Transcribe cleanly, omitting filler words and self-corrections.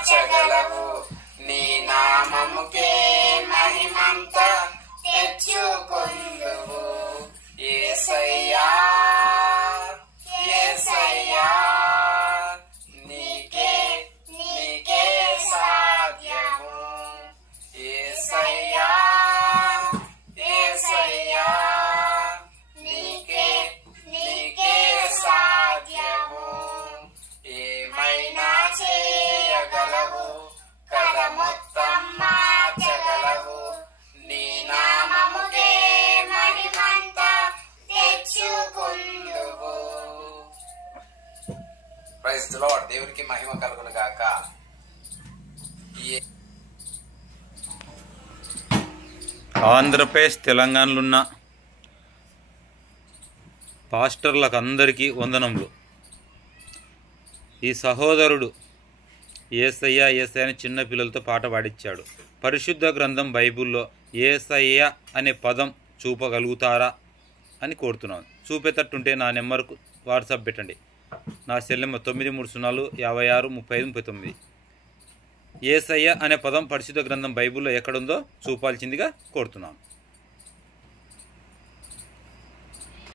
మార్చగలవు. నీ నామముకే మహిమంత తెచ్చుకొందువు. యేసయ్యా యేసయ్యా నీకే నీకే సాధ్యము. యేసయ్యా యేసయ్యా నీకే నీకే సాధ్యము. ఏమైనా చేయగలవు, కథ మొత్తం మార్చగలవు. నీ నామముకే మహిమంత తెచ్చుకొందువు. Praise the lord. దేవునికి మహిమ కలుగును గాక. ఆంధ్రప్రదేశ్ తెలంగాణలో ఉన్న పాస్టర్లకు అందరికీ వందనములు. ఈ సహోదరుడు యేసయ్య యేసయ్య అని చిన్న పిల్లలతో పాట పాడించాడు. పరిశుద్ధ గ్రంథం బైబిల్లో యేసయ్య అనే పదం చూపగలుగుతారా అని కోరుతున్నాను. చూపేటట్టుంటే నా నెంబర్కు వాట్సాప్ పెట్టండి. నా సెల్ నెంబర్ 9340563539. యేసయ్య అనే పదం పరిశుద్ధ గ్రంథం బైబిల్లో ఎక్కడుందో చూపాల్సిందిగా కోరుతున్నాను.